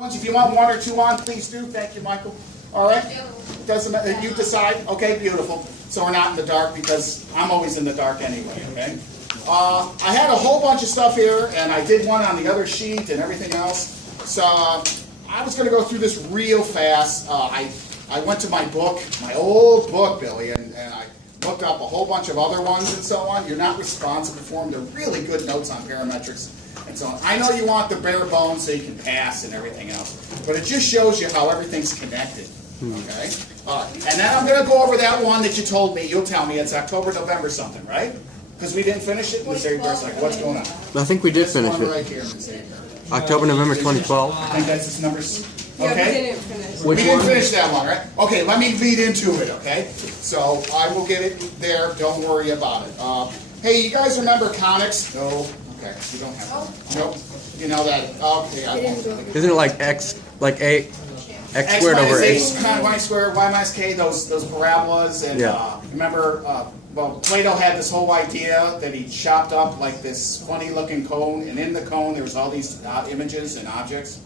If you want one or two on, please do. Thank you, Michael. All right? Doesn't matter. You decide. Okay, beautiful. So we're not in the dark because I'm always in the dark anyway, okay? I had a whole bunch of stuff here, and I did one on the other sheet and everything else. So I was going to go through this real fast. I went to my book, my old book, Billy, and I looked up a whole bunch of other ones and so on. You're not responsible for them. They're really good notes on parametrics and so on. I know you want the bare bones so you can pass and everything else, but it just shows you how everything's connected. Okay? And then I'm going to go over that one that you told me. You'll tell me it's October, November something, right? Because we didn't finish it. Ms. Ager's like, what's going on? I think we did finish it. Right here, Ms. Ager. October, November 2012. I think that's its numbers. Yeah, Okay? we didn't finish. We didn't finish that one, right? Okay, let me lead into it, okay? So I will get it there. Don't worry about it. Hey, you guys remember conics? No. Okay, you don't have one. Nope. You know that. Okay, I won't. Isn't it like x, like a, x squared minus over h, 8? y squared, y minus k, those parabolas. And Yeah. remember, well, Plato had this whole idea that he chopped up like this funny-looking cone, and in the cone there was all these images and objects.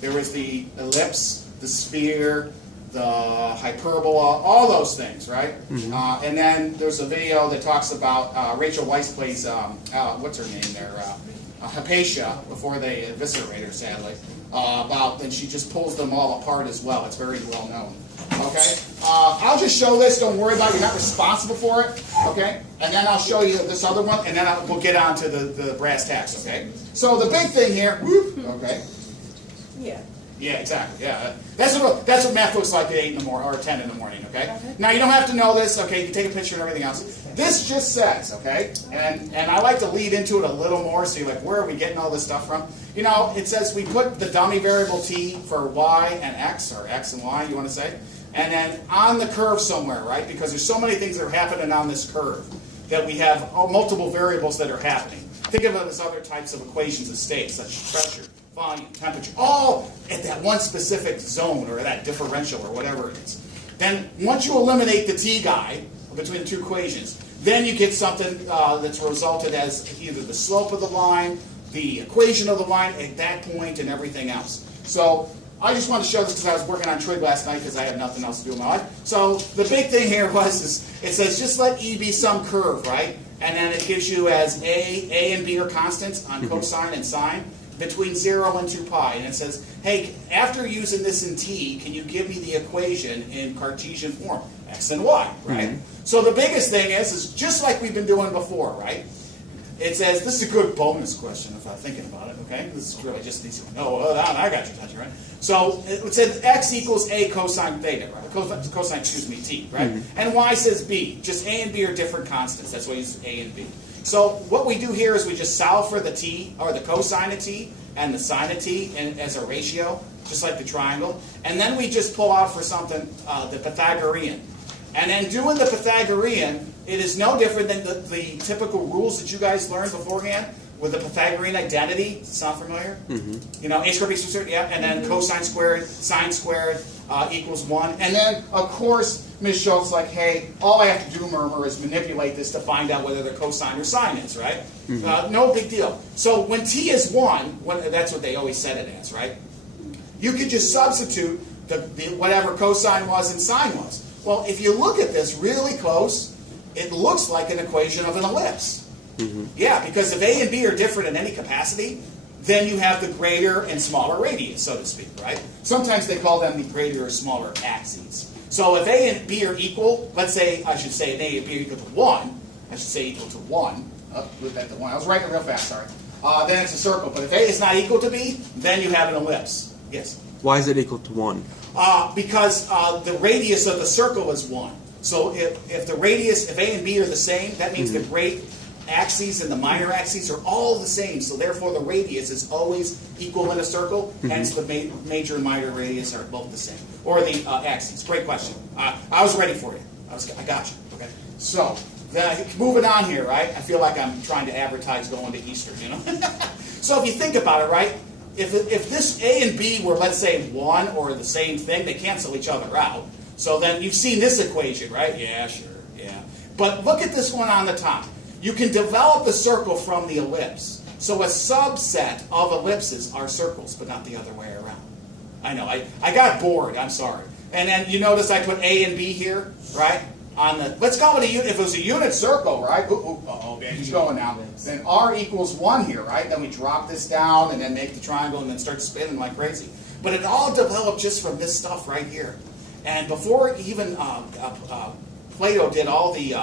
There was the ellipse, the sphere, the hyperbola, all those things, right? Mm-hmm. And then there's a video that talks about Rachel Weisz plays, what's her name there? Hypatia, before they eviscerate her, sadly. And she just pulls them all apart as well. It's very well known. Okay? I'll just show this. Don't worry about it. You're not responsible for it. Okay? And then I'll show you this other one, and then we'll get on to the brass tacks. Okay? So the big thing here, whoop, okay? Yeah. Yeah, exactly. Yeah, that's what math looks like at 8 in the morning or 10 in the morning. Okay. Now you don't have to know this. Okay, you can take a picture and everything else. This just says, okay, and I like to lead into it a little more. So you're like, where are we getting all this stuff from? You know, it says we put the dummy variable t for y and x, or x and y, you want to say, and then on the curve somewhere, right? Because there's so many things that are happening on this curve that we have multiple variables that are happening. Think of it as other types of equations of states, such as pressure, volume, temperature, all at that one specific zone or that differential or whatever it is. Then once you eliminate the t guy between the two equations, then you get something that's resulted as either the slope of the line, the equation of the line at that point, and everything else. So I just want to show this because I was working on trig last night because I have nothing else to do in my life. So the big thing here it says just let E be some curve, right? And then it gives you as A and B are constants on cosine and sine between 0 and 2 pi. And it says, hey, after using this in t, can you give me the equation in Cartesian form? X and y, right? So the biggest thing is just like we've been doing before, right? It says, this is a good bonus question if I'm thinking about it, okay? This is really just easy. Oh, I got your attention, right? So it says x equals a cosine theta, right? Cosine, excuse me, t, right? And y says b. Just a and b are different constants. That's why you use a and b. So what we do here is we just solve for the t, or the cosine of t, and the sine of t as a ratio, just like the triangle. And then we just pull out for something, the Pythagorean. And then doing the Pythagorean, it is no different than the typical rules that you guys learned beforehand with the Pythagorean identity. Sound familiar? You know, a squared, b squared, yeah, and then cosine squared, sine squared equals 1. And then, of course, Ms. Schultz like, hey, all I have to do, Murmer, is manipulate this to find out whether the cosine or sine is, right? No big deal. So when t is 1, that's what they always said it as, right? You could just substitute the whatever cosine was and sine was. Well, if you look at this really close, it looks like an equation of an ellipse. Yeah, because if a and b are different in any capacity, then you have the greater and smaller radius, so to speak, right? Sometimes they call them the greater or smaller axes. So if a and b are equal, let's say, I should say, if a and b are equal to 1, I should say equal to 1. Look at the 1. I was writing real fast, sorry. Then it's a circle. But if a is not equal to b, then you have an ellipse. Yes? Why is it equal to 1? Because the radius of the circle is 1. So if the radius, if a and b are the same, that means the great axes and the minor axes are all the same. So therefore the radius is always equal in a circle. Hence the major and minor radius are both the same. Or the axes. Great question. I was ready for you. I got you. Okay. So moving on here, right? I feel like I'm trying to advertise going to Easter, you know? So if you think about it, right? If this a and b were, let's say, 1 or the same thing, they cancel each other out. So then you've seen this equation, right? Yeah, sure, yeah. But look at this one on the top. You can develop the circle from the ellipse. So a subset of ellipses are circles, but not the other way around. I know. I got bored. I'm sorry. And then you notice I put A and B here, right? On the, let's call it a unit. If it was a unit circle, right? Oh, man, he's going now. Then R equals 1 here, right? Then we drop this down and then make the triangle and then start spinning like crazy. But it all developed just from this stuff right here. And before even Plato did all the,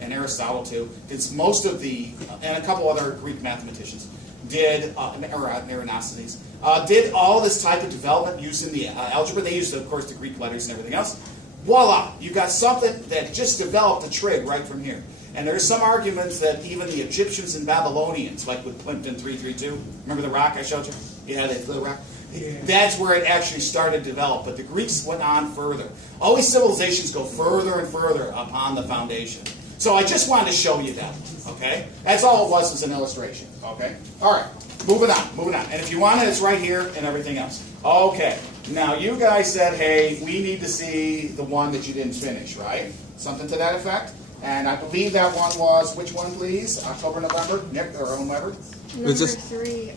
and Aristotle too, did most of the, and a couple other Greek mathematicians, did, or Aristóteles, did all this type of development using the algebra. They used, of course, the Greek letters and everything else. Voila! You got something that just developed a trig right from here. And there's some arguments that even the Egyptians and Babylonians, like with Plimpton 332, remember the rock I showed you? Yeah, the rock. Yeah. That's where it actually started to develop. But the Greeks went on further. All these civilizations go further and further upon the foundation. So I just wanted to show you that. Okay? That's all it was an illustration. Okay? All right. Moving on. And if you want it, it's right here and everything else. Okay. Now, you guys said, hey, we need to see the one that you didn't finish, right? Something to that effect? And I believe that one was, which one, please? October, November? Nick or whomever? Number 3.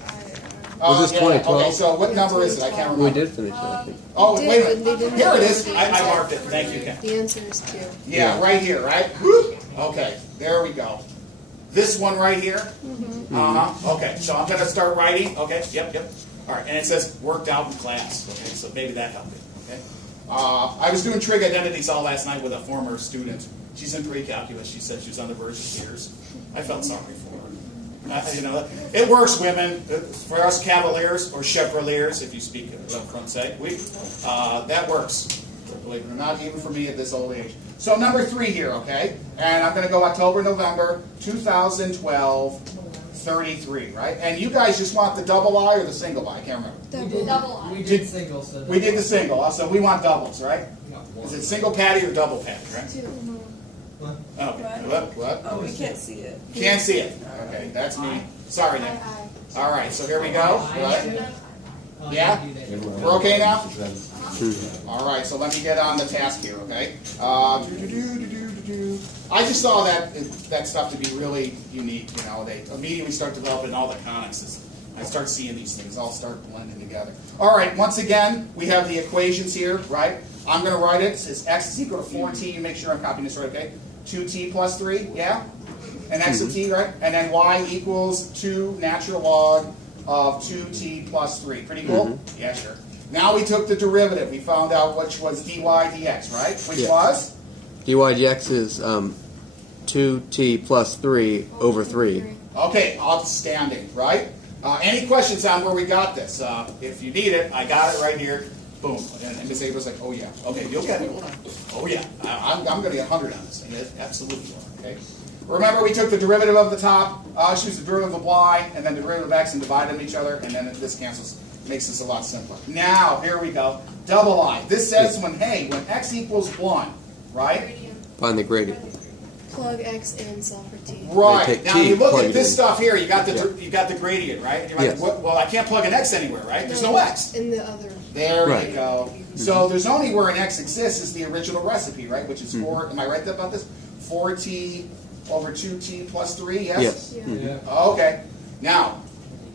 Was this 2012? Okay, so what number is it? I can't remember. We did finish it, I think. Oh, We wait a did, minute. but they Here it didn't is. have I it. marked it. Thank you, Ken. The answer is 2. Yeah, right here, right? Whoop. Okay, there we go. This one right here? Uh-huh. Okay, so I'm going to start writing. Okay, yep. All right, and it says worked out in class. Okay, so maybe that helped you. Okay. I was doing trig identities all last night with a former student. She's in pre-calculus. She said she was on the verge of tears. I felt sorry for her. You know, it works, women. For us cavaliers or chevaliers, if you speak Francais, that works. Believe it or not, even for me at this old age. So number 3 here, okay? And I'm going to go October, November, 2012, 33, right? And you guys just want the double I or the single I? I can't remember. Double I. We did single. So We did the single, so we want doubles, right? Is it single patty or double patty, right? 2. What? Okay. What? Oh, we can't see it. Can't see it. Okay, that's me. Sorry, Nick. All right, so here we go. Right? Yeah? We're okay now? All right, so let me get on the task here, okay? I just saw that stuff to be really unique, you know. They immediately start developing all the conics. I start seeing these things all start blending together. All right, once again, we have the equations here, right? I'm going to write it. It says x is equal to 4t. Make sure I'm copying this right, okay? 2t plus 3, yeah? And x of t, right? And then y equals 2 natural log of 2t plus 3. Pretty cool? Yeah, sure. Now we took the derivative. We found out which was dy dx, right? Which was? dy dx is 2t plus 3 over 3. Okay, outstanding, right? Any questions on where we got this? If you need it, I got it right here. Boom. And Miss Ava's like, oh yeah. Okay, you'll get it. Hold on. Oh yeah. I'm going to get 100 on this. And absolutely. Okay. Remember, we took the derivative of the top, choose the derivative of y, and then the derivative of x and divide them each other, and then this cancels. Makes this a lot simpler. Now, here we go. Double I. This says when x equals 1, right? Find the gradient. Plug x in, solve for t. Right. Take Now t, you look plug at it this in. stuff here. You got the gradient, right? You're like, Yes. well, I can't plug an x anywhere, right? There's no x. In the other. There Right. you go. So there's only where an x exists is the original recipe, right? Which is 4. Am I right about this? 4t over 2t plus 3. Yes. Yes. Yeah. Yeah. Okay. Now,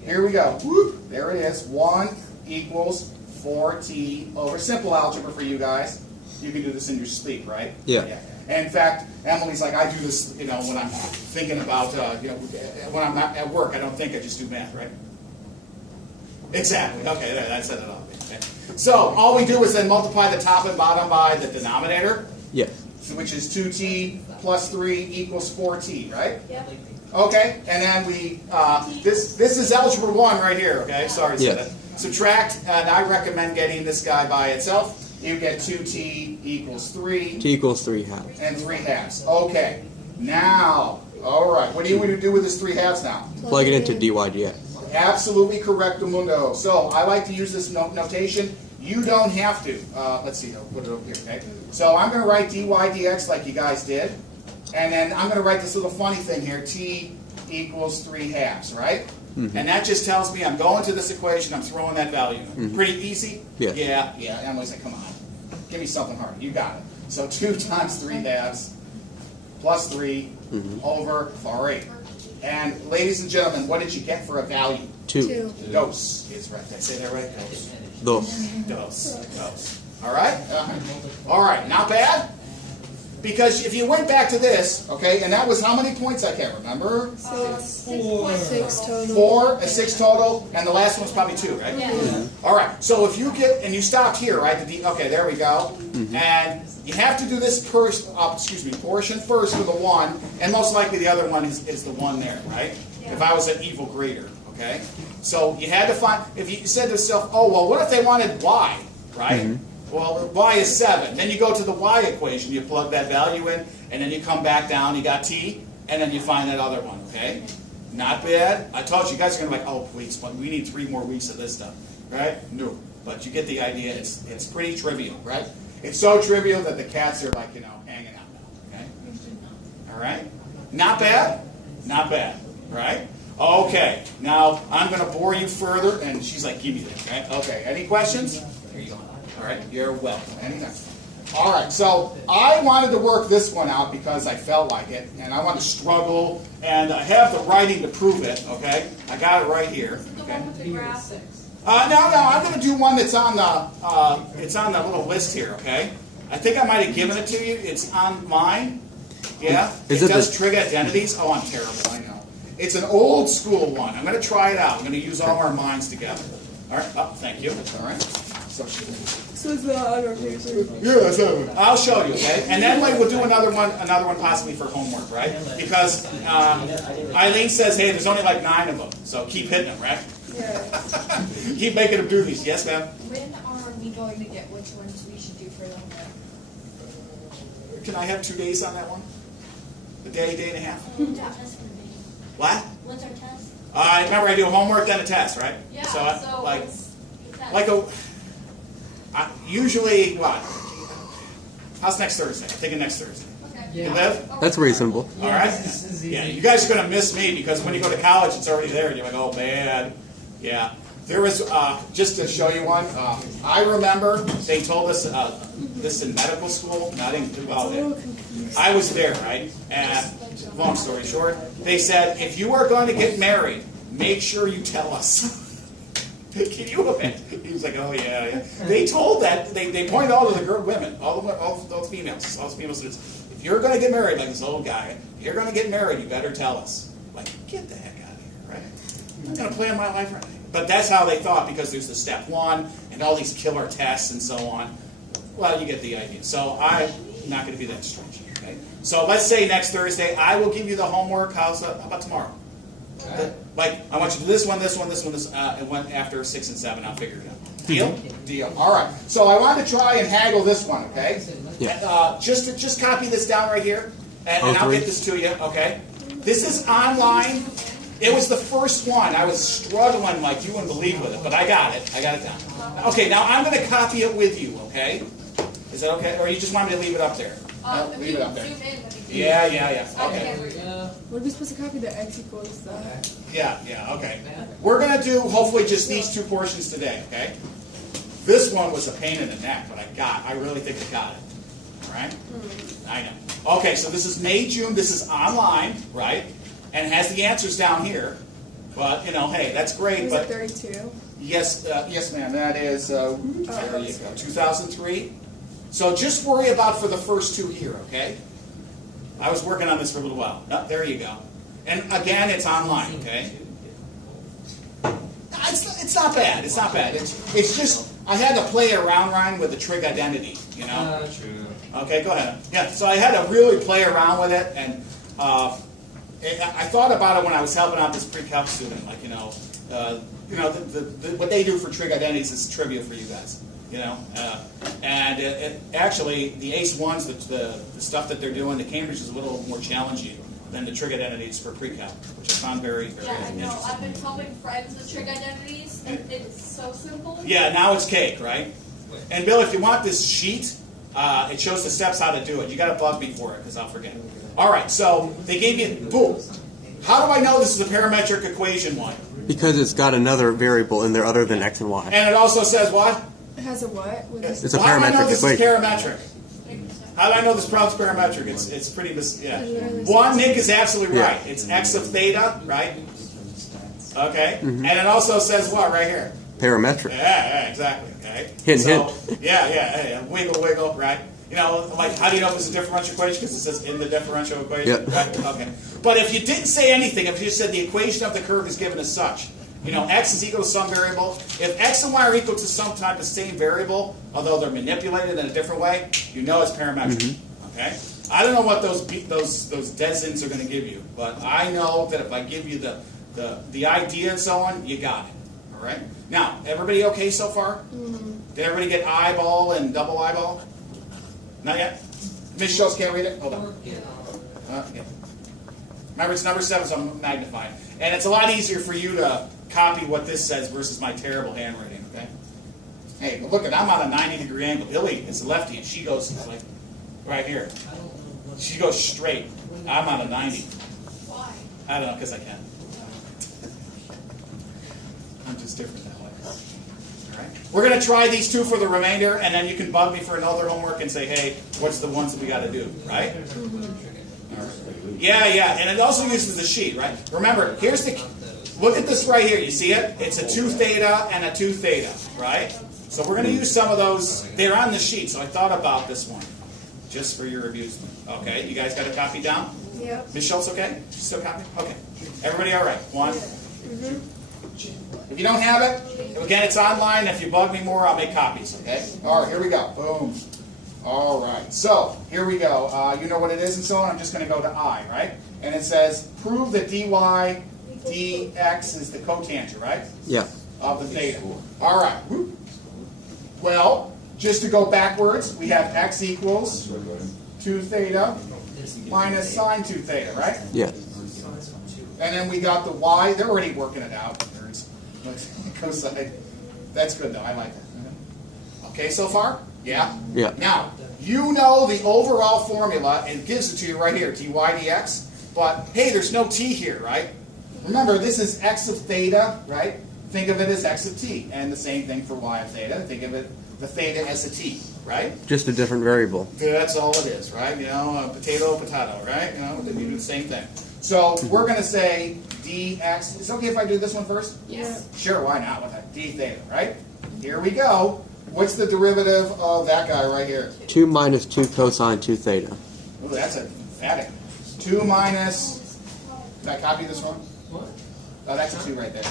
here we go. Whoop, there it is. 1 equals 4t over simple algebra for you guys. You can do this in your sleep, right? Yeah. And in fact, Emily's like, I do this, you know, when I'm thinking about, you know, when I'm not at work, I don't think, I just do math, right? Exactly. Okay, there, I said it all. Okay. So all we do is then multiply the top and bottom by the denominator, Yes. which is 2t plus 3 equals 4t, right? Yep. Okay, and then we, this is algebra 1 right here, okay? Sorry to say Yes. that. Subtract, and I recommend getting this guy by itself. You get 2t equals 3 T equals 3 halves. and 3 halves. Okay, now, all right, what do you want to do with this 3 halves now? Plug it into dy dx. Absolutely correct, Mundo. So I like to use this notation. You don't have to. Let's see, I'll put it over here, okay? So I'm going to write dy dx like you guys did. And then I'm going to write this little funny thing here, t equals 3 halves, right? And that just tells me I'm going to this equation, I'm throwing that value in. Pretty easy? Yes. Yeah. Emily's like, come on. Give me something hard. You got it. So 2 times 3 halves plus 3 over 4. And ladies and gentlemen, what did you get for a value? 2. 2. Dose is right. Did I say that right? Dose. Dos. All right? All right, not bad? Because if you went back to this, okay, and that was how many points? I can't remember. 6 total. 4, 6 total, and the last one's probably 2, right? Yeah. All right, so if you get, and you stopped here, right? Okay, there we go. And you have to do this portion first for the 1, and most likely the other one is the 1 there, right? If I was an evil grader, okay? So you had to find, if you said to yourself, oh, well, what if they wanted y, right? Well, y is 7. Then you go to the y equation, you plug that value in, and then you come back down, you got t, and then you find that other one, okay? Not bad. I told you, you guys are going to be like, oh, please, we need 3 more weeks of this stuff, right? No. But you get the idea. It's pretty trivial, right? It's so trivial that the cats are like, hanging out now, okay? All right? Not bad? Not bad, right? Okay. Now, I'm going to bore you further, and she's like, give me this, right? Okay. Any questions? Here you go. All right, you're welcome. Anytime. All right, so I wanted to work this one out because I felt like it, and I want to struggle, and I have the writing to prove it, okay? I got it right here. Okay? No, I'm going to do one that's on the little list here, okay? I think I might have given it to you. It's online. Yeah? It does trig identities. Oh, I'm terrible, I know. It's an old school one. I'm going to try it out. I'm going to use all our minds together. All right, thank you. All right. So it's the other paper. Yeah, I'll show you, okay? And then we'll do another one possibly for homework, right? Because Eileen says, hey, there's only like 9 of them, so keep hitting them, right? Yeah. Keep making them do these. Yes, ma'am? When are we going to get which ones we should do for the homework? Can I have 2 days on that one? A day and a half? When's our test going to be? What? When's our test? Remember I do homework, then a test, right? Yeah, so like it's the test. like a usually what? How's next Thursday? I'm thinking next Thursday. Okay. You live? That's reasonable. All right. Yeah, you guys are going to miss me because when you go to college, it's already there, and you're like, oh man. Yeah. There was just to show you one. I remember they told us this in medical school. Not in I was there, right? And long story short, they said if you are going to get married, make sure you tell us. Can you imagine? He was like, oh yeah. They told that they pointed all to the women, all the female students. If you're going to get married, like this old guy, if you're going to get married, you better tell us. Like, get the heck out of here, right? I'm going to plan my life right. But that's how they thought because there's the step 1 and all these killer tests and so on. Well, you get the idea. So I'm not going to be that strange. Okay. So let's say next Thursday, I will give you the homework. How about tomorrow? Okay. Like, I want you to do this one, and one after 6 and 7, I'll figure it out. Deal? Deal. All right. So I want to try and haggle this one, okay? Yeah. Just copy this down right here, and I'll get this to you, okay? This is online. It was the first one. I was struggling like you wouldn't believe with it, but I got it. I got it down. Okay, now I'm going to copy it with you, okay? Is that okay? Or you just want me to leave it up there? Leave it up there. Yeah. Okay. What are we supposed to copy? The x equals that. Yeah, okay. We're going to do, hopefully, just these 2 portions today, okay? This one was a pain in the neck, but I really think I got it. All right? I know. Okay, so this is May, June. This is online, right? And it has the answers down here. But, hey, that's great. Is but it 32? Yes, ma'am. That is, there you go, 2003. So just worry about for the first 2 here, okay? I was working on this for a little while. Oh, there you go. And again, it's online, okay? It's not bad. It's not bad. It's just, I had to play around, Ryan, with the trig identity, True. Okay, go ahead. Yeah, so I had to really play around with it, and I thought about it when I was helping out this pre-calc student, like, what they do for trig identities is trivia for you guys, and actually the AICE ones, the stuff that they're doing, the Cambridge is a little more challenging than the trig identities for pre-calc, which I found very, very interesting. Yeah, I know. I've been helping friends with trig identities, and it's so simple. Yeah, now it's cake, right? And Bill, if you want this sheet, it shows the steps how to do it. You got to bug me for it because I'll forget. All right, so they gave you, boom. How do I know this is a parametric equation one? Because it's got another variable in there other than x and y. And it also says what? It has a what? It's a How do I know parametric this equation. is parametric? How do I know this problem's parametric? It's pretty, yeah. One, Nick is absolutely right. It's x of theta, right? Okay. And it also says what right here? parametric. Yeah, exactly. Okay. Hint, so, hint. Yeah. Wiggle, wiggle. Right. You know, like how do you know if it's a differential equation? Because it says in the differential equation. Yep. Right. Okay. But if you didn't say anything, if you just said the equation of the curve is given as such, you know, x is equal to some variable. If x and y are equal to some type of same variable, although they're manipulated in a different way, you know it's parametric. Okay. I don't know what those desins are going to give you, but I know that if I give you the idea and so on, you got it. All right. Now, everybody okay so far? Did everybody get eyeball and double eyeball? Not yet. Miss Schultz can't read it. Hold on. Yeah. Remember, it's number 7, so I'm magnifying, and it's a lot easier for you to copy what this says versus my terrible handwriting. Okay. Hey, but look at I'm on a 90-degree angle. Billy is a lefty, and she goes like right here. She goes straight. I'm on a 90. Why? I don't know, because I can. I'm just different that way. All right. We're going to try these 2 for the remainder, and then you can bug me for another homework and say, hey, what's the ones that we got to do, right? All right. Yeah, and it also uses the sheet, right? Remember, here's the... Look at this right here. You see it? It's a 2 theta and a 2 theta, right? So we're going to use some of those. They're on the sheet, so I thought about this one just for your reviews. Okay, you guys got a copy down? Yep. Miss Schultz, okay? She's still copying? Okay. Everybody all right? 1. If you don't have it, again, it's online. If you bug me more, I'll make copies, okay? All right, here we go. Boom. All right, so here we go. You know what it is and so on. I'm just going to go to I, right? And it says, prove that dy dx is the cotangent, right? Yeah. Of the theta. All right. Well, just to go backwards, we have x equals 2 theta minus sine 2 theta, right? Yeah. And then we got the y. They're already working it out. Cosine. That's good, though. I like that. Okay, so far? Yeah? Yeah. Now, you know the overall formula. It gives it to you right here, dy dx. But, hey, there's no t here, right? Remember, this is x of theta, right? Think of it as x of t. And the same thing for y of theta. Think of it, the theta as a t, right? Just a different variable. That's all it is, right? You know, potato, right? You know, you do the same thing. So we're going to say dx. Is it okay if I do this one first? Yes. Sure, why not? With that d theta, right? Here we go. What's the derivative of that guy right here? 2 minus 2 cosine 2 theta. Oh, that's a emphatic. 2 minus. Did I copy this one? What? Oh, that's a 2 right there.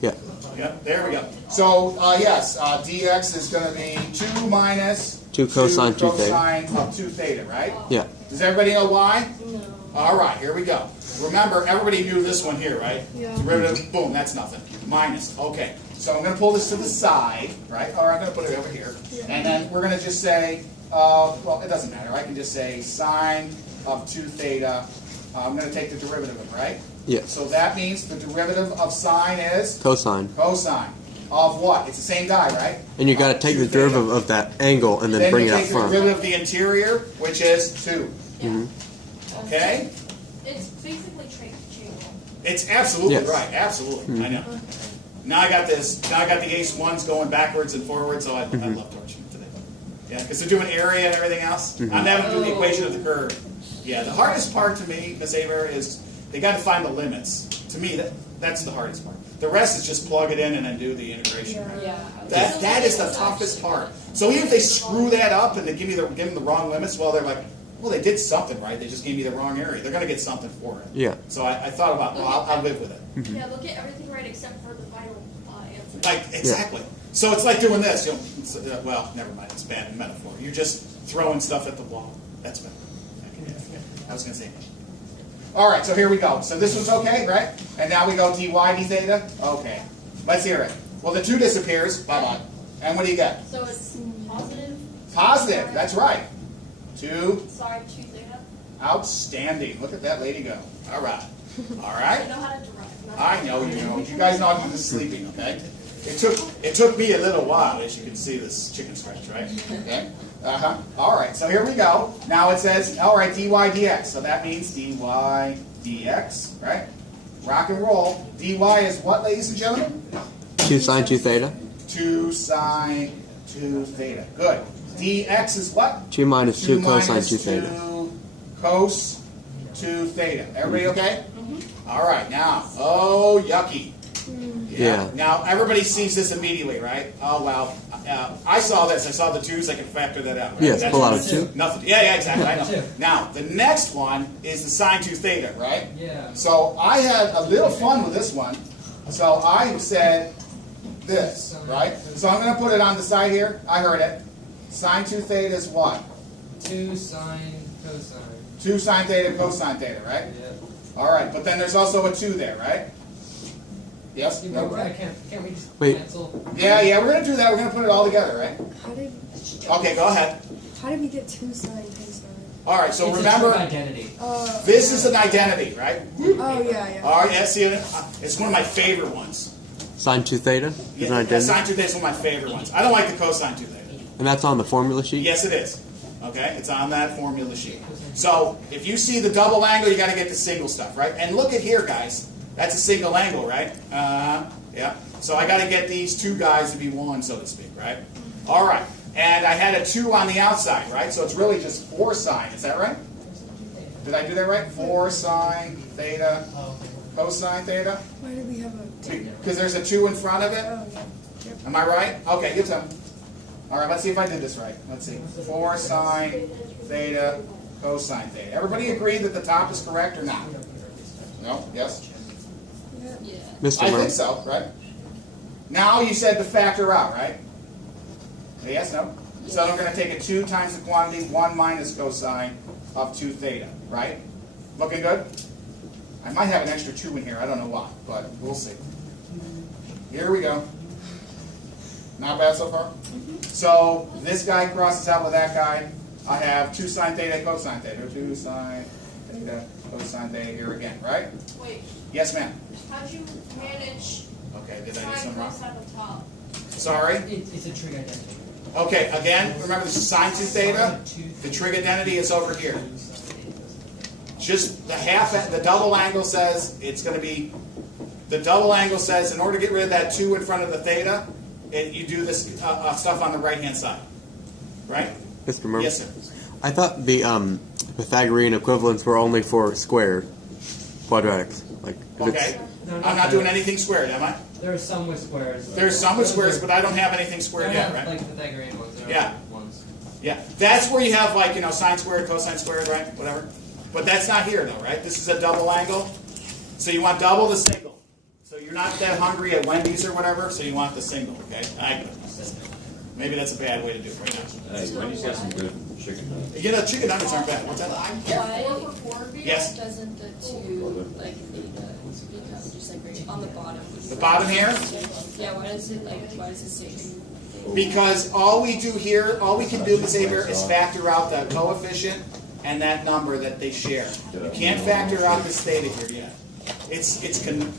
Yeah. Yep, there we go. So, yes, dx is going to be 2 minus 2 cosine 2 theta. cosine of 2 theta, right? Yeah. Does everybody know why? No. All right, here we go. Remember, everybody knew this one here, right? Yeah. Derivative, boom, that's nothing. Minus, okay. So I'm going to pull this to the side, right? Or I'm going to put it over here. Yeah. And then we're going to just say, well, it doesn't matter. I can just say sine of 2 theta. I'm going to take the derivative of it, right? Yeah. So that means the derivative of sine is Cosine. cosine. Of what? It's the same guy, right? And you got to take 2 the theta. derivative of that angle and then bring you it out take the front. derivative of the interior, which is 2. Yeah. Okay? It's basically triangle. It's absolutely Yes. right. Absolutely. I know. Now I got this. Now I got the AICE ones going backwards and forwards. So I love torching today. Yeah, because they're doing area and everything else. I'm having to do the equation of the curve. Yeah, the hardest part to me, Miss Aver, is they got to find the limits. To me, that's the hardest part. The rest is just plug it in and then do the integration. Right? Yeah. That is the toughest part. So even if they screw that up and they give them the wrong limits, well, they're like, well, they did something right. They just gave me the wrong area. They're going to get something for it. Yeah. So I thought about, well, I'll live with it. Yeah, they'll get everything right except for the final answer. Like, exactly. So it's like doing this. Well, never mind. It's a bad metaphor. You're just throwing stuff at the wall. That's better. I was going to say. All right, so here we go. So this was okay, right? And now we go dy d theta. Okay. Let's hear it. Well, the 2 disappears. Bye-bye. And what do you get? So it's positive. Positive. That's right. 2. Sorry, 2 theta. Outstanding. Look at that lady go. All right. All I right. know how to derive. I know you know. You guys know I'm just sleeping, okay? It took me a little while, as you can see this chicken scratch, right? Okay. All right. So here we go. Now it says, all right, dy dx. So that means dy dx, right? Rock and roll. dy is what, ladies and gentlemen? 2 sine 2 theta. 2 sine 2 theta. Good. dx is what? 2 minus 2 cosine minus 2 theta. 2 cos 2 theta. Everybody okay? All right. Now, oh, yucky. Yeah. Now, everybody sees this immediately, right? Oh, well, I saw this. I saw the 2's. I can factor that out. Right? Yes, That's pull out a what- 2. Nothing. Yeah, exactly. I know. 2. Now, the next one is the sine 2 theta, right? Yeah. So I had a little fun with this one. So I said this, right? So I'm going to put it on the side here. I heard it. Sine 2 theta is what? 2 sine cosine. 2 sine theta cosine theta, right? Yeah. All right, but then there's also a 2 there, right? Yes? You No? know, can't we just Wait. cancel? Yeah, we're going to do that. We're going to put it all together, right? Okay, go ahead. How did we get 2 sine, 2 sine? All right, so It's remember, a true identity. this is an identity, right? Oh, yeah. All right, yeah, see, it's one of my favorite ones. Sine 2 theta is an Yeah, identity. sine 2 theta is one of my favorite ones. I don't like the cosine 2 theta. And that's on the formula sheet? Yes, it is. Okay, it's on that formula sheet. So if you see the double angle, you got to get the single stuff, right? And look at here, guys. That's a single angle, right? Yeah. So I got to get these 2 guys to be 1, so to speak, right? All right. And I had a 2 on the outside, right? So it's really just 4 sine. Is that right? Did I do that right? 4 sine theta cosine theta? Why did we have a 2? Because there's a 2 in front of it. Oh, yeah. Yep. Am I right? Okay, you tell me. All right, let's see if I did this right. Let's see. 4 sine theta cosine theta. Everybody agree that the top is correct or not? No? Yes? Yeah. Mr. I Murmer. think so, right? Now you said to factor out, right? Yes, no? So I'm going to take a 2 times the quantity, 1 minus cosine of 2 theta, right? Looking good? I might have an extra 2 in here. I don't know why, but we'll see. Here we go. Not bad so far? So this guy crosses out with that guy. I have 2 sine theta cosine theta. 2 sine theta cosine theta here again, right? Wait, Yes, ma'am. how'd you manage Okay, did I do sine something wrong? cosine on top? Sorry? It's a trig identity. Okay, again, remember this is sine 2 theta. The trig identity is over here. Just the double angle says it's going to be, the double angle says in order to get rid of that 2 in front of the theta, you do this stuff on the right-hand side. Right? Mr. Murmer. Yes, sir. I thought the Pythagorean equivalents were only for squared quadratics. Like if Okay. No, I'm not doing anything squared, am I? There are some with squares. There's some with squares, but I don't have anything They're squared yet, not right? like Pythagorean ones. They're Yeah. ones. Yeah, that's where you have like, sine squared, cosine squared, right? Whatever. But that's not here though, right? This is a double angle. So you want double the single. So you're not that hungry at Wendy's or whatever, so you want the single, okay? Maybe that's a bad way to do it right now. Hey, Wendy's got some good chicken nuggets. Chicken nuggets aren't bad. What's that? Why Yes. doesn't the 2 like theta become just like right on the bottom? The bottom here? Yeah, why does it say 2? Because all we do here, all we can do, Ms. Aber, is factor out the coefficient and that number that they share. You can't factor out this theta here yet. It's connected.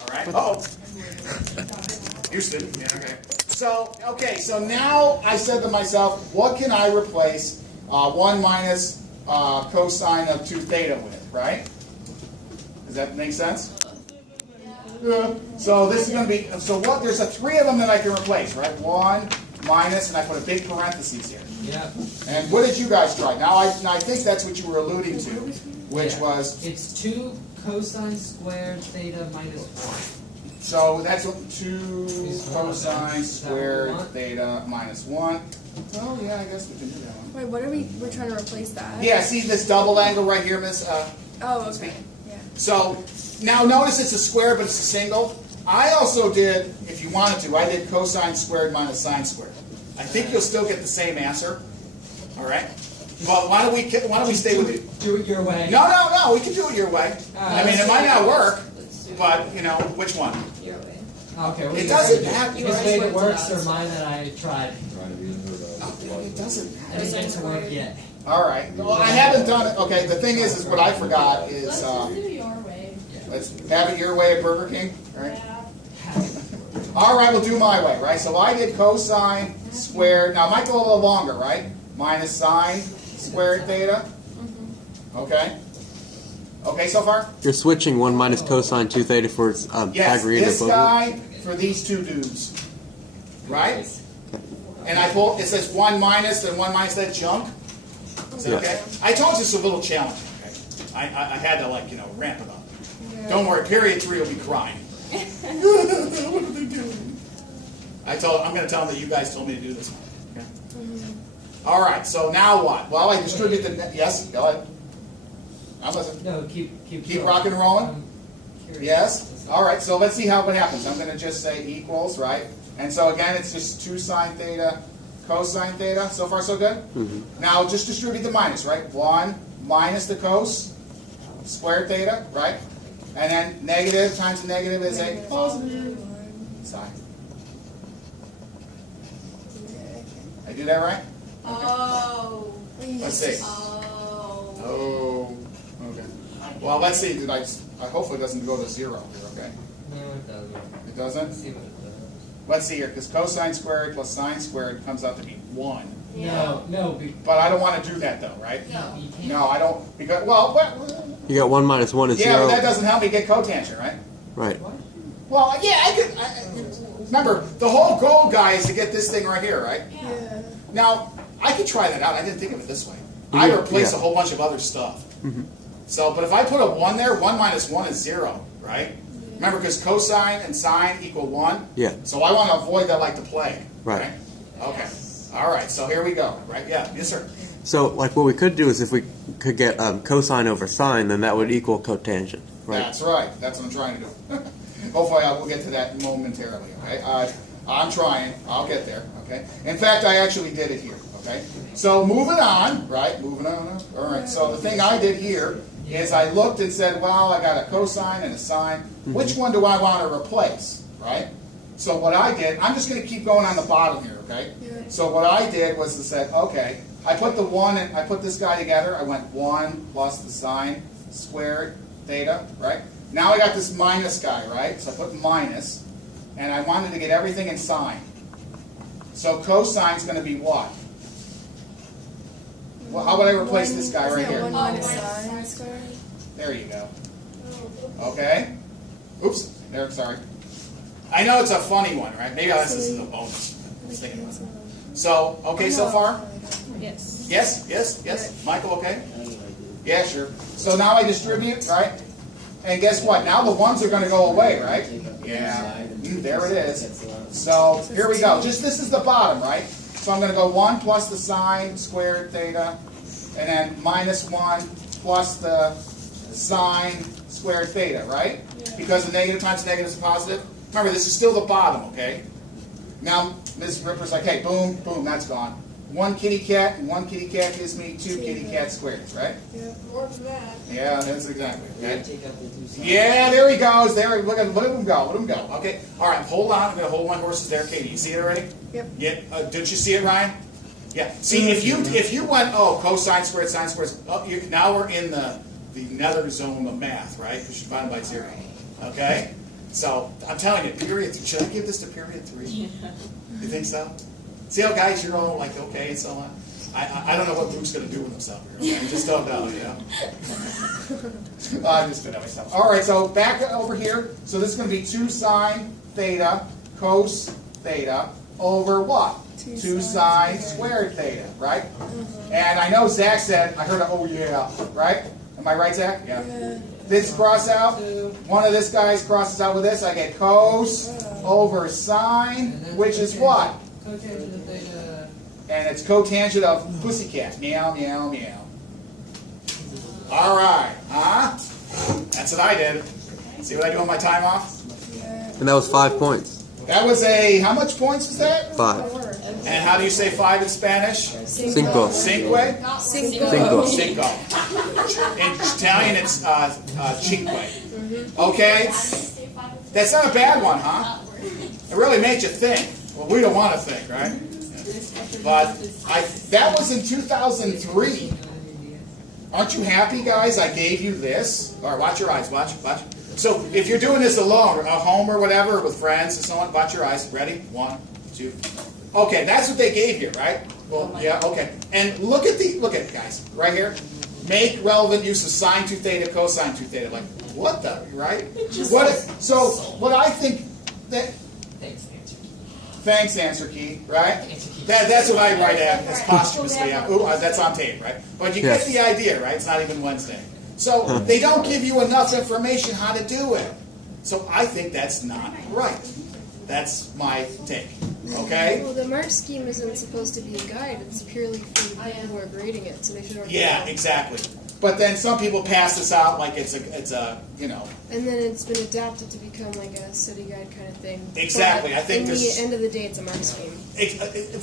All right? Uh-oh. Houston. Yeah, okay. So now I said to myself, what can I replace 1 minus cosine of 2 theta with, right? Does that make sense? Yeah. So this is going to be, there's 3 of them that I can replace, right? 1 minus, and I put a big parentheses here. Yeah. And what did you guys try? Now I think that's what you were alluding to, which Yeah. was, It's 2 cosine squared theta minus 1. so that's 2 cosine squared theta minus 1. Oh yeah, I guess we can do that one. Wait, what are we're trying to replace that? Yeah, see this double angle right here, Miss? Oh, okay. Yeah. So now notice it's a square, but it's a single. I also did, if you wanted to, I did cosine squared minus sine squared. I think you'll still get the same answer. All right. But why don't we stay with it? Do it your way. No. We can do it your way. I mean, it might not work, Let's do but which one? your way. Okay. It doesn't have His to. way that works or mine that I tried. Trying to be in It doesn't. I didn't get to work yet. All right. Well, I haven't done it. Okay. The thing is what I forgot is Let's just do your way. let's have it your way at Burger King. All right. Yeah. All right, we'll do my way, right? So I did cosine squared. Now, it might go a little longer, right? Minus sine squared theta. Okay. Okay so far? You're switching 1 minus cosine 2 theta for its Yes, Pythagorean this equivalent. guy for these 2 dudes. Right? And I pull, it says 1 minus, then 1 minus that junk. Is that Yeah. okay? I told you it's a little challenging, okay? I had to, ramp it up. Yeah. Don't worry, period 3 will be crying. what are they doing? I'm going to tell them that you guys told me to do this one. Okay? All right, so now what? Well, I distribute the, yes, go ahead. I'm listening. No, keep Keep rock and rolling? I'm curious. Yes? All right, so let's see what happens. I'm going to just say equals, right? And so again, it's just 2 sine theta, cosine theta. So far, so good? Now, just distribute the minus, right? 1 minus the cos, squared theta, right? And then negative times a negative is a positive sine. I do that right? Oh. Let's see. Oh. Oh, okay. Well, let's see. I hopefully it doesn't go to 0 here, okay? No, it doesn't. It doesn't? Let's see what it does. Let's see here, because cosine squared plus sine squared comes out to be 1. No, But I don't want to do that though, right? No. you can't. No, I don't, because, well, You got 1 minus 1 is yeah, 0. but that doesn't help me get cotangent, right? Right. What? Well, yeah, I could, remember, the whole goal, guy, is to get this thing right here, right? Yeah. Now, I could try that out. I didn't think of it this way. I Yeah, replace yeah. a whole bunch of other stuff. So, but if I put a 1 there, 1 minus 1 is 0, right? Remember, because cosine and sine equal 1? Yeah. So I want to avoid that like the plague. Right. Okay. All right, so here we go, right? Yeah, yes, sir. So, like, what we could do is if we could get cosine over sine, then that would equal cotangent, right? That's right. That's what I'm trying to do. Hopefully, I will get to that momentarily. Okay. I'm trying. I'll get there. Okay. In fact, I actually did it here. Okay. So moving on, right? Moving on. All right. So the thing I did here is I looked and said, well, I got a cosine and a sine. Which one do I want to replace? Right. So what I did, I'm just going to keep going on the bottom here. Okay. Yeah. So what I did was to say, okay, I put the 1 and I put this guy together. I went 1 plus the sine squared theta, right? Now I got this minus guy, right? So I put minus, and I wanted to get everything in sine. So cosine is going to be what? Well, how would I replace this guy right Isn't it here? 1 minus minus sine sine squared? There you go. Okay. Oops. There. Sorry. I know it's a funny one, right? Maybe this is a bonus. I was thinking about it. So, okay so far? Yes. Yes, yes, yes. Michael, okay? Yeah, sure. So now I distribute, right? And guess what? Now the 1s are going to go away, right? Yeah. There it is. So here we go. Just this is the bottom, right? So I'm going to go 1 plus the sine squared theta, and then minus 1 plus the sine squared theta, right? Because the negative times negative is a positive. Remember, this is still the bottom, okay? Now, Ms. Ripper's like, hey, boom, boom, that's gone. 1 kitty cat, and 1 kitty cat gives me 2 kitty cat squares, right? Yeah. More than that. Yeah, that's exactly. Okay. Take out the 2 sides. Yeah, there he goes. There, look at him go. Let him go. Okay. All right. Hold on. I'm gonna hold my horses there. Katie, you see it already? Yep. Yeah. Did you see it, Ryan? Yeah. See, if you went cosine squared, sine squared. Now we're in the nether zone of math, right? Because you're divided by 0. Okay. So I'm telling you, period 3. Should I give this to period 3? Yeah. You think so? See how guys, you're all like, okay, and so on. I don't know what Luke's going to do with himself here. Okay? I just don't know, you know. I'm just going to myself. All right, so back over here. So this is going to be 2 sine theta cos theta over what? 2 sine squared theta, right? And I know Zach said, I heard a oh yeah, right? Am I right, Zach? Yeah. This cross out. One of this guys crosses out with this. I get cos over sine, which is what? Cotangent of theta. And it's cotangent of pussycat. Meow, meow, meow. All right. Huh? That's what I did. See what I do on my time off? Yeah. And that was 5 points. That was how much points was that? 5. And how do you say 5 in Spanish? Cinco. Cinque? Cinco. Cinco. In Italian, it's cinque. Okay? That's not a bad one, huh? It really made you think. Well, we don't want to think, right? But that was in 2003. Aren't you happy, guys? I gave you this. All right, watch your eyes. Watch. So if you're doing this alone, or at home or whatever, with friends and so on, watch your eyes. Ready? 1, 2. Okay, that's what they gave you, right? Well, yeah, okay. And look at it, guys, right here. Make relevant use of sine 2 theta, cosine 2 theta. Like, what the, right? What I think that... Thanks, answer key, right? That's what I write at as posthumously. Ooh, that's on tape, right? But you get the idea, right? It's not even Wednesday. So they don't give you enough information how to do it. So I think that's not right. That's my take. Okay? Well, the mark scheme isn't supposed to be a guide. It's purely for the people who are grading it, so they should already Yeah, know. exactly. But then some people pass this out like it's a you know. And then it's been adapted to become like a study guide kind of thing. Exactly, But I think in this- the end of the day, it's a mark scheme.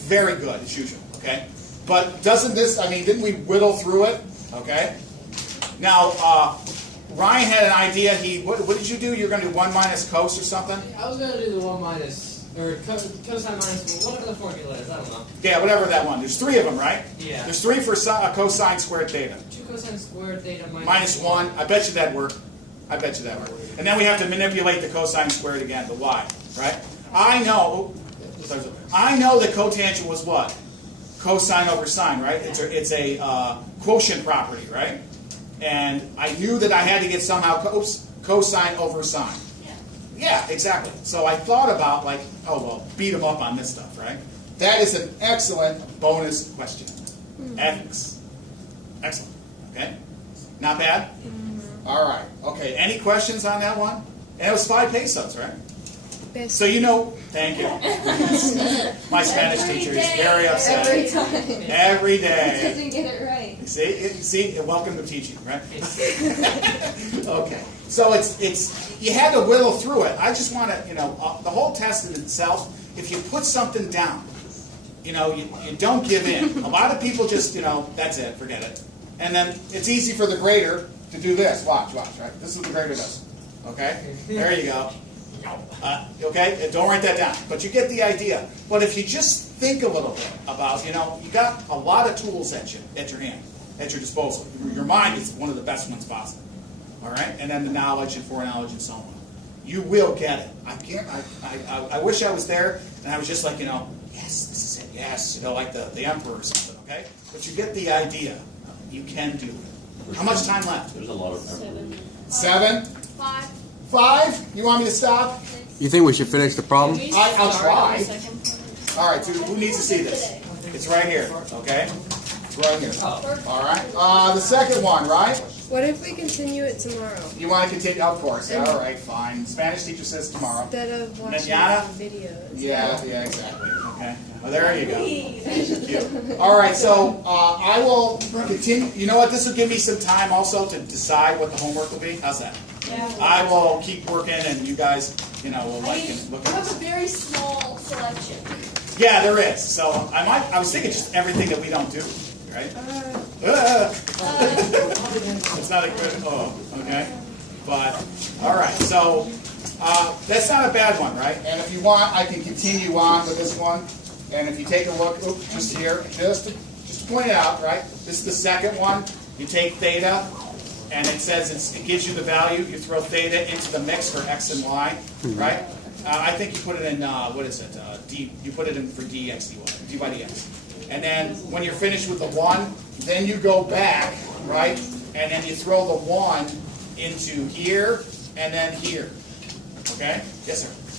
Very good, as usual, okay? But doesn't this, I mean, didn't we whittle through it, okay? Now, Ryan had an idea, what did you do? You're going to do 1 minus cos or something? I was gonna do the 1 minus, or cosine minus, whatever the formula is, I don't know. Yeah, whatever that one. There's 3 of them, right? Yeah. There's 3 for cosine squared theta. 2 cosine squared theta Minus 1, I bet you that'd work. I bet you that would work. And then we have to manipulate the cosine squared again, the y, right? I know that cotangent was what? Cosine over sine, right? It's a quotient property, right? And I knew that I had to get somehow cosine over sine. Yeah, exactly. So I thought about like, oh well, beat them up on this stuff, right? That is an excellent bonus question. Ethics. Excellent. Okay? Not bad? All right. Okay, any questions on that one? And it was 5 pesos, right? Best. So you know, thank you. My Spanish teacher is very upset. Every time. Every He day. doesn't get it right. See, welcome to teaching, right? Okay, so it's you had to whittle through it. I just want to, the whole test in itself. If you put something down, you don't give in. A lot of people just, that's it, forget it. And then it's easy for the grader to do this. Watch, right? This is what the grader does. Okay, there you go. Okay, don't write that down, but you get the idea. But if you just think a little bit about, you got a lot of tools at your hand, at your disposal. Your mind is one of the best ones possible. All right, and then the knowledge and foreknowledge and so on. You will get it. I wish I was there and I was just like, yes, this is it. Yes, like the emperor or something. Okay, but you get the idea. You can do it. How much time left? There's a lot of 7? 5. 5? You want me to stop? You think we should finish the problem? I'll try. Second. All right, so who needs to see this? It's right here, okay? It's right here. All right. The second one, right? What if we continue it tomorrow You want to continue? Of course. All right, fine. Spanish teacher says tomorrow. instead of watching Mañana? videos? Yeah, exactly. Okay. Well, there you go. Thank you. All right, so I will continue. You know what? This will give me some time also to decide what the homework will be. How's that? Yeah. I will keep working, and you guys, will like and look I at have this. a very small selection. Yeah, there is. So I was thinking just everything that we don't do, right? It's not a good, okay. But, all right, so that's not a bad one, right? And if you want, I can continue on with this one. And if you take a look, just here, just to point it out, right? This is the second one. You take theta, and it says it gives you the value. You throw theta into the mix for x and y, right? I think you put it in, what is it? D. You put it in for dx, dy, d by dx. And then when you're finished with the 1, then you go back, right? And then you throw the 1 into here and then here. Okay? Yes, sir.